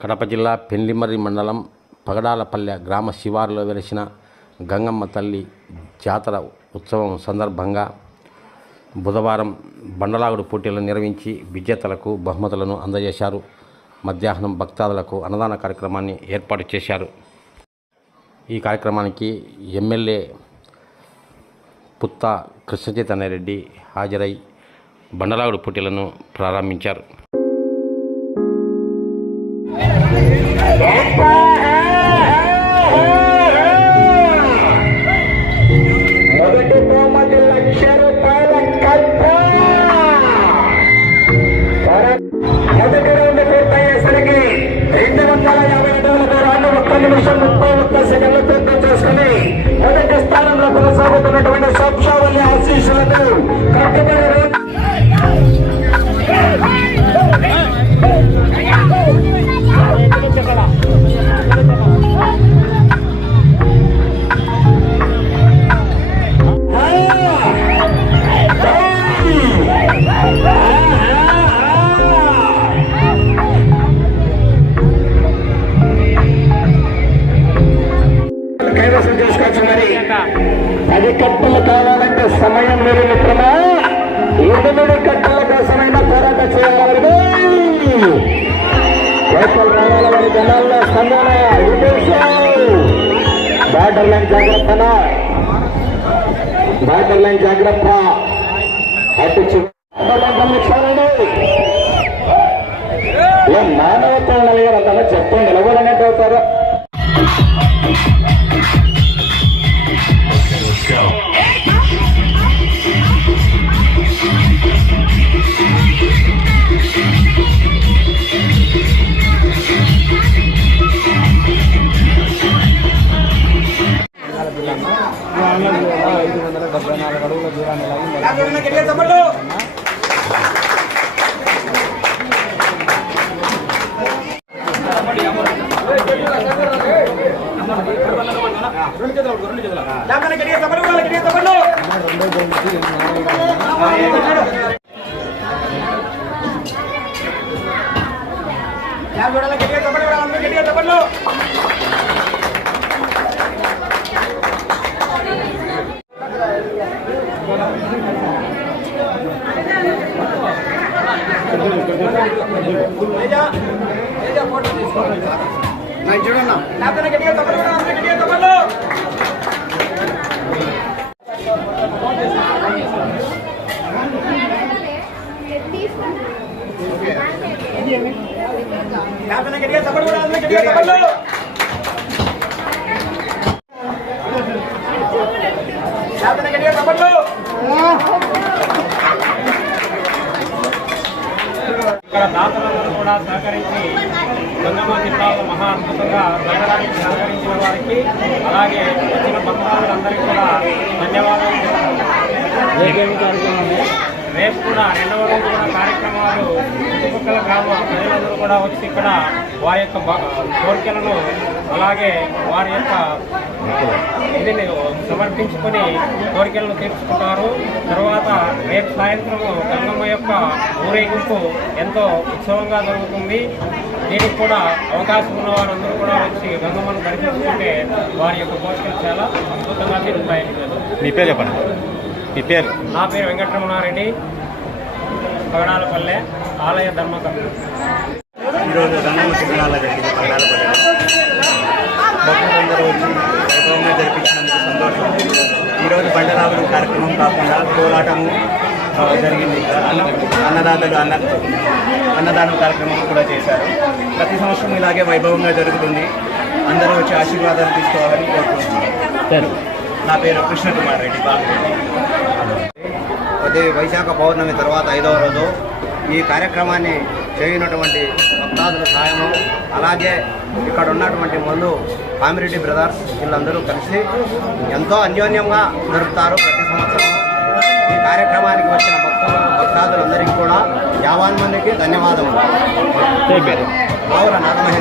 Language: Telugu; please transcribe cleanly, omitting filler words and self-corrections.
కడప జిల్లా పెండ్లిమర్రి మండలం పగడాలపల్లె గ్రామ శివారులో వెలిసిన గంగమ్మ తల్లి జాతర ఉత్సవం సందర్భంగా బుధవారం బండలాగుడు పోటీలను నిర్వహించి విజేతలకు బహుమతులను అందజేశారు. మధ్యాహ్నం భక్తాదులకు అన్నదాన కార్యక్రమాన్ని ఏర్పాటు చేశారు. ఈ కార్యక్రమానికి ఎమ్మెల్యే పుత్త కృష్ణచైతన్యరెడ్డి హాజరై బండలాగుడు పోటీలను ప్రారంభించారు. మొదటి బహుమతి ₹1,00,000 మొదటి రౌండ్ పూర్తయ్యేసరికి 250 అడుగులకు 1 నిమిషం 31 సెకండ్లు పూర్తి చేసుకుని మొదటి స్థానంలో కొనసాగుతున్నటువంటి సబ్షావల్లి ఆశీస్సులతో కట్టుబడి కైవసం చేసుకోవచ్చు. మరి 10 కట్టలు కావాలంటే సమయం లేదు మిత్రమా. 8 కట్టల కోసమైనా పోరాట చేయాలి. రావాలని జనాల్లో స్పందన. బార్డర్ లైన్ జాగ్రత్త, బార్డర్ లైన్ జాగ్రత్త. అటు చూడండి, మానవత్వం నలిగారు అంతా చెప్పండి. ఎవరన్నట్టు అవుతారు. ఇక్కడ దాతలందరూ కూడా సహకరించి గంగమ్మ జిల్లాలో మహా అద్భుతంగా జరగడానికి సహకరించిన వారికి, అలాగే వచ్చిన భక్తులందరికీ కూడా ధన్యవాదాలు. రేపు కూడా 2వ రోజు కూడా కార్యక్రమాలు చుట్టుపక్కల గ్రామ ప్రజలందరూ కూడా వచ్చి ఇక్కడ వారి యొక్క కోరికలను అలాగే వారి యొక్క ఇదిని సమర్పించుకొని కోరికలను తీర్చుకుంటారు. తర్వాత రేపు సాయంత్రము గంగమ్మ యొక్క ఊరేగింపు ఎంతో ఉత్సవంగా జరుగుతుంది. దీనికి కూడా అవకాశం ఉన్న వారందరూ కూడా వచ్చి గంగమ్మను దర్శించుకుంటే వారి యొక్క కోరికలు చాలా అద్భుతంగా తీరుతాయని. మీ పేరు చెప్పండి. మీ పేరు? నా పేరు వెంకటరమణారెడ్డి, పగడాలపల్లె ఆలయ ధర్మకర్త. ఈరోజు గంగమ్మ తిరునాళ్ళ జరిగింది పగడాలపల్లెలో. భక్తులందరూ వచ్చి వైభవంగా జరిపించినందుకు సంతోషం. ఈరోజు బండలాగుడు కార్యక్రమం కాకుండా కోలాటము జరిగింది. అన్నదాతలు అన్నదానం కార్యక్రమం కూడా చేశారు. ప్రతి సంవత్సరం ఇలాగే వైభవంగా జరుగుతుంది. అందరూ వచ్చి ఆశీర్వాదాలు తీసుకోవాలని కోరుకుంటున్నాను. నా పేరు కృష్ణకుమార్ రెడ్డి, బాగురెడ్డి. అదే వైశాఖ పౌర్ణమి తర్వాత 5వ రోజు ఈ కార్యక్రమాన్ని చేయనటువంటి భక్తాదుల సాయము, అలాగే ఇక్కడ ఉన్నటువంటి మందు కామిరెడ్డి బ్రదర్స్ వీళ్ళందరూ కలిసి ఎంతో అన్యోన్యంగా జరుపుతారు ప్రతి సంవత్సరం. ఈ కార్యక్రమానికి వచ్చిన భక్తాదులందరికీ కూడా 50 మందికి ధన్యవాదములు. నాగమహేంద్ర.